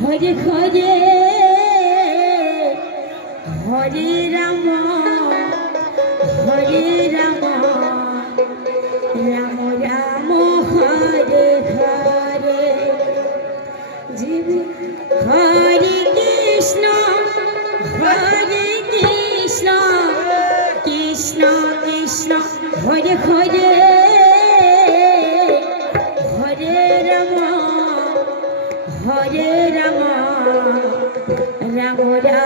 হরে হরে হরে রাম হরে রাম রাম রাম, হরে হরে। জীব, হরে কৃষ্ণ হরে কৃষ্ণ কৃষ্ণ কৃষ্ণ, হরে হরে। হরে রাম রাম রাম